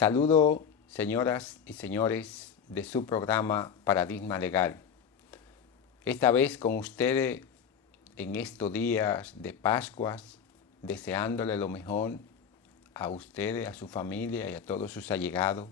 Saludo, señoras y señores, de su programa Paradigma Legal. Esta vez con ustedes en estos días de Pascuas, deseándole lo mejor a ustedes, a su familia y a todos sus allegados.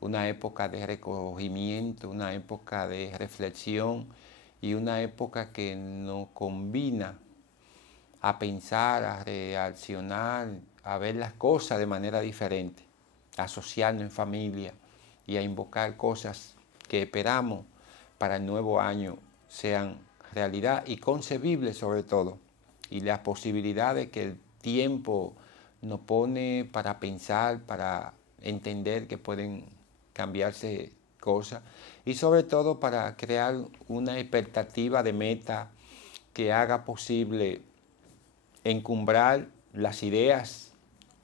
Una época de recogimiento, una época de reflexión y una época que nos combina a pensar, a reaccionar, a ver las cosas de manera diferente, a asociarnos en familia y a invocar cosas que esperamos para el nuevo año sean realidad y concebibles sobre todo, y las posibilidades que el tiempo nos pone para pensar, para entender que pueden cambiarse cosas y sobre todo para crear una expectativa de meta que haga posible encumbrar las ideas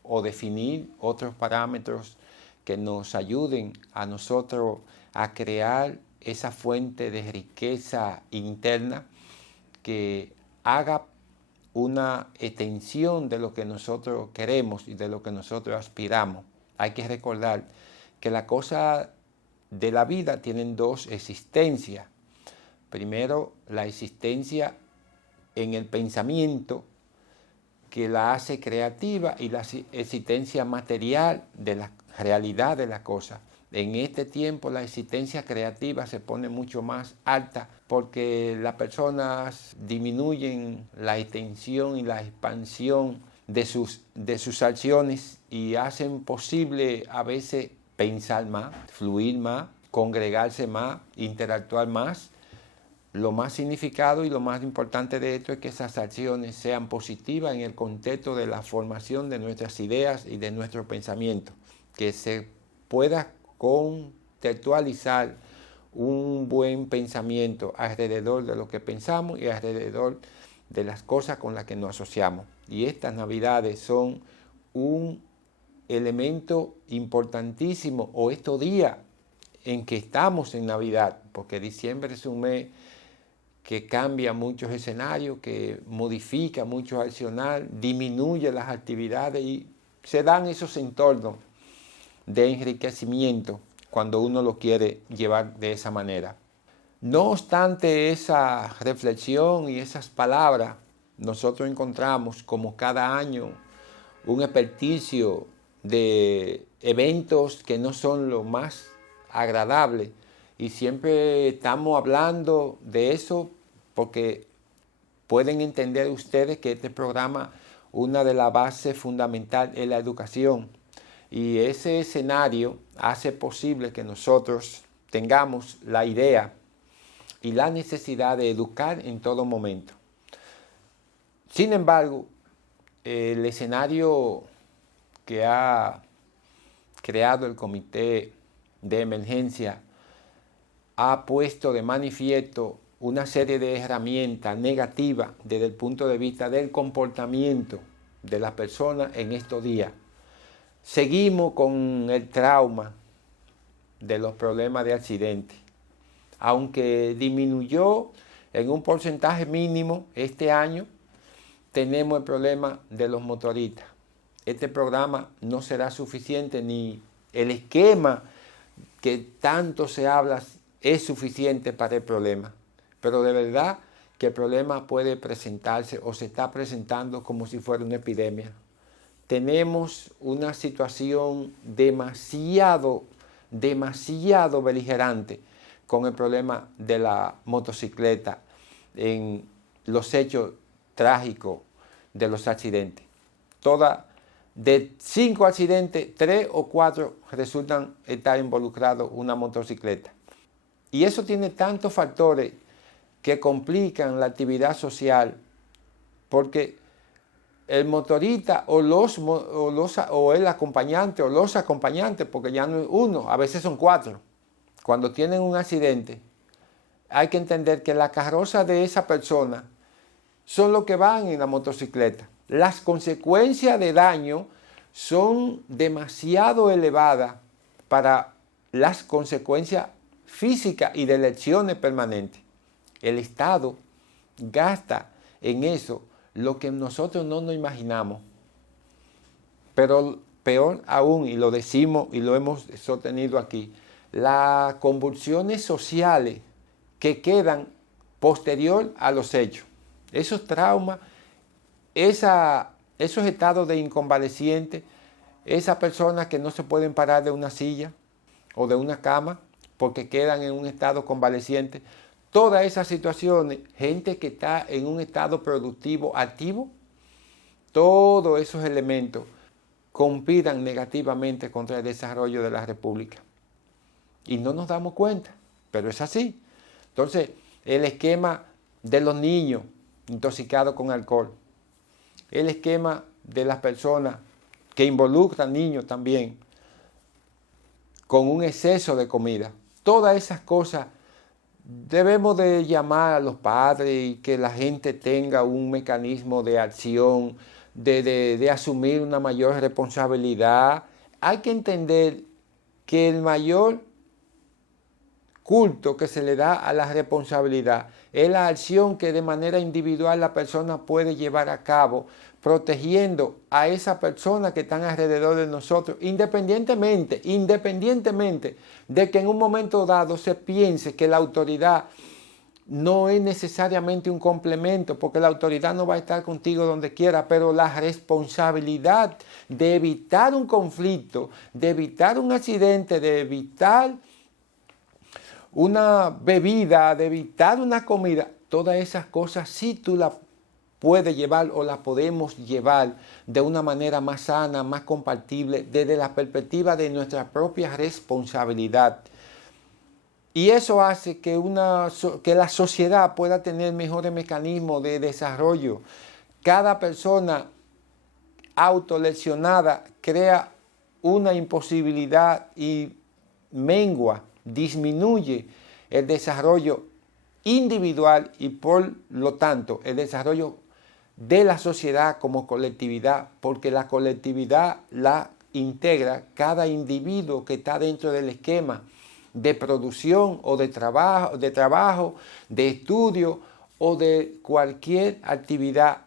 o definir otros parámetros que nos ayuden a nosotros a crear esa fuente de riqueza interna que haga una extensión de lo que nosotros queremos y de lo que nosotros aspiramos. Hay que recordar que las cosas de la vida tienen dos existencias. Primero, la existencia en el pensamiento, que la hace creativa, y la existencia material de la realidad de la cosa. En este tiempo la existencia creativa se pone mucho más alta porque las personas disminuyen la extensión y la expansión de sus acciones y hacen posible a veces pensar más, fluir más, congregarse más, interactuar más. Lo más significado y lo más importante de esto es que esas acciones sean positivas en el contexto de la formación de nuestras ideas y de nuestro pensamiento, que se pueda contextualizar un buen pensamiento alrededor de lo que pensamos y alrededor de las cosas con las que nos asociamos. Y estas Navidades son un elemento importantísimo, o estos días en que estamos en Navidad, porque diciembre es un mes que cambia muchos escenarios, que modifica muchos accionar, disminuye las actividades y se dan esos entornos de enriquecimiento cuando uno lo quiere llevar de esa manera. No obstante esa reflexión y esas palabras, nosotros encontramos como cada año un experticio de eventos que no son lo más agradables, y siempre estamos hablando de eso porque pueden entender ustedes que este programa, una de las bases fundamentales es la educación, y ese escenario hace posible que nosotros tengamos la idea y la necesidad de educar en todo momento. Sin embargo, el escenario que ha creado el Comité de Emergencia ha puesto de manifiesto una serie de herramientas negativas desde el punto de vista del comportamiento de las personas en estos días. Seguimos con el trauma de los problemas de accidentes, aunque disminuyó en un porcentaje mínimo este año. Tenemos el problema de los motoristas. Este programa no será suficiente, ni el esquema que tanto se habla es suficiente para el problema. Pero de verdad que el problema puede presentarse o se está presentando como si fuera una epidemia. Tenemos una situación demasiado beligerante con el problema de la motocicleta en los hechos trágicos de los accidentes. De 5 accidentes, 3 o 4 resultan estar involucrados una motocicleta. Y eso tiene tantos factores que complican la actividad social, porque el motorista o el acompañante o los acompañantes, porque ya no es uno, a veces son 4, cuando tienen un accidente, hay que entender que la carroza de esa persona son los que van en la motocicleta. Las consecuencias de daño son demasiado elevadas para las consecuencias físicas y de lesiones permanentes. El Estado gasta en eso lo que nosotros no nos imaginamos. Pero peor aún, y lo decimos y lo hemos sostenido aquí, las convulsiones sociales que quedan posterior a los hechos. Esos traumas, esos estados de inconvaleciente, esas personas que no se pueden parar de una silla o de una cama porque quedan en un estado convaleciente, todas esas situaciones, gente que está en un estado productivo activo, todos esos elementos conspiran negativamente contra el desarrollo de la República. Y no nos damos cuenta, pero es así. Entonces, el esquema de los niños intoxicados con alcohol, el esquema de las personas que involucran niños también, con un exceso de comida, todas esas cosas debemos de llamar a los padres y que la gente tenga un mecanismo de acción, de asumir una mayor responsabilidad. Hay que entender que el mayor culto que se le da a la responsabilidad es la acción que de manera individual la persona puede llevar a cabo, protegiendo a esa persona que están alrededor de nosotros, independientemente de que en un momento dado se piense que la autoridad no es necesariamente un complemento, porque la autoridad no va a estar contigo donde quiera, pero la responsabilidad de evitar un conflicto, de evitar un accidente, de evitar una bebida, de evitar una comida, todas esas cosas sí tú las puedes llevar o las podemos llevar de una manera más sana, más compatible, desde la perspectiva de nuestra propia responsabilidad. Y eso hace que la sociedad pueda tener mejores mecanismos de desarrollo. Cada persona autolesionada crea una imposibilidad y mengua, disminuye el desarrollo individual y por lo tanto el desarrollo de la sociedad como colectividad, porque la colectividad la integra cada individuo que está dentro del esquema de producción o de trabajo, de estudio o de cualquier actividad.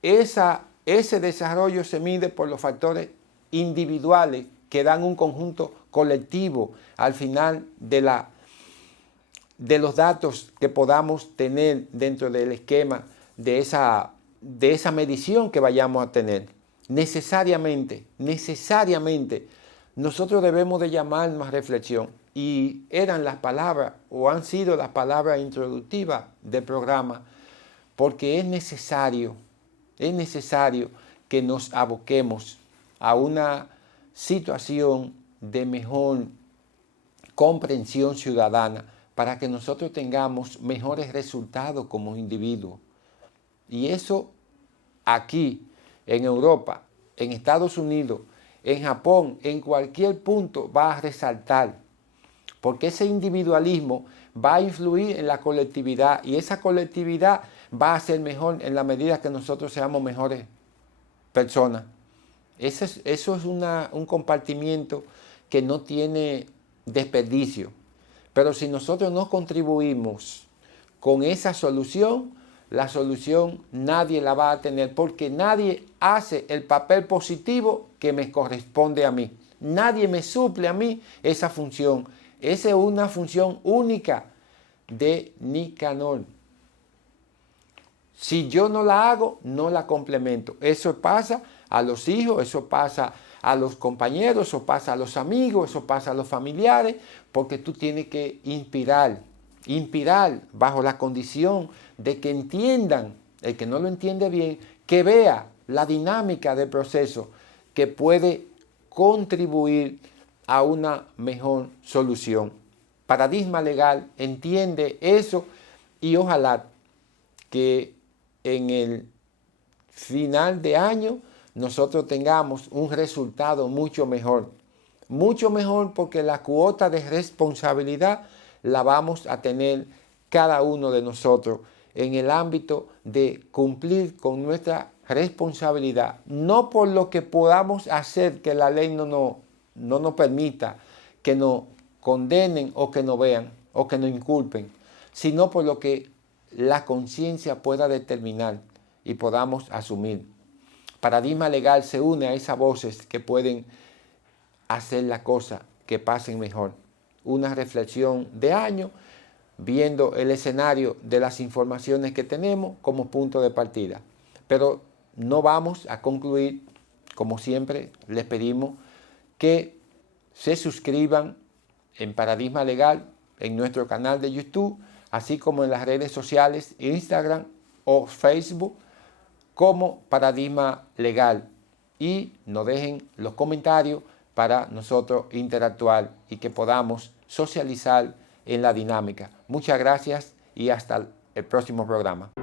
Ese desarrollo se mide por los factores individuales que dan un conjunto colectivo al final de los datos que podamos tener dentro del esquema de esa medición que vayamos a tener. Necesariamente, nosotros debemos de llamar más reflexión. Y eran las palabras, o han sido las palabras introductivas del programa, porque es necesario que nos aboquemos a una situación de mejor comprensión ciudadana para que nosotros tengamos mejores resultados como individuos. Y eso aquí, en Europa, en Estados Unidos, en Japón, en cualquier punto va a resaltar, porque ese individualismo va a influir en la colectividad y esa colectividad va a ser mejor en la medida que nosotros seamos mejores personas. Eso es un compartimiento que no tiene desperdicio. Pero si nosotros no contribuimos con esa solución, la solución nadie la va a tener, porque nadie hace el papel positivo que me corresponde a mí. Nadie me suple a mí esa función. Esa es una función única de Nicanor. Si yo no la hago, no la complemento. Eso pasa a los hijos, eso pasa a los compañeros, eso pasa a los amigos, eso pasa a los familiares, porque tú tienes que inspirar bajo la condición de que entiendan, el que no lo entiende bien, que vea la dinámica del proceso que puede contribuir a una mejor solución. Paradigma legal entiende eso y ojalá que en el final de año nosotros tengamos un resultado mucho mejor porque la cuota de responsabilidad la vamos a tener cada uno de nosotros en el ámbito de cumplir con nuestra responsabilidad, no por lo que podamos hacer que la ley no nos permita que nos condenen o que nos vean o que nos inculpen, sino por lo que la conciencia pueda determinar y podamos asumir. Paradigma Legal se une a esas voces que pueden hacer la cosa que pasen mejor. Una reflexión de año, viendo el escenario de las informaciones que tenemos como punto de partida. Pero no vamos a concluir, como siempre, les pedimos que se suscriban en Paradigma Legal, en nuestro canal de YouTube, así como en las redes sociales, Instagram o Facebook, como Paradigma Legal. Y nos dejen los comentarios para nosotros interactuar y que podamos socializar en la dinámica. Muchas gracias y hasta el próximo programa.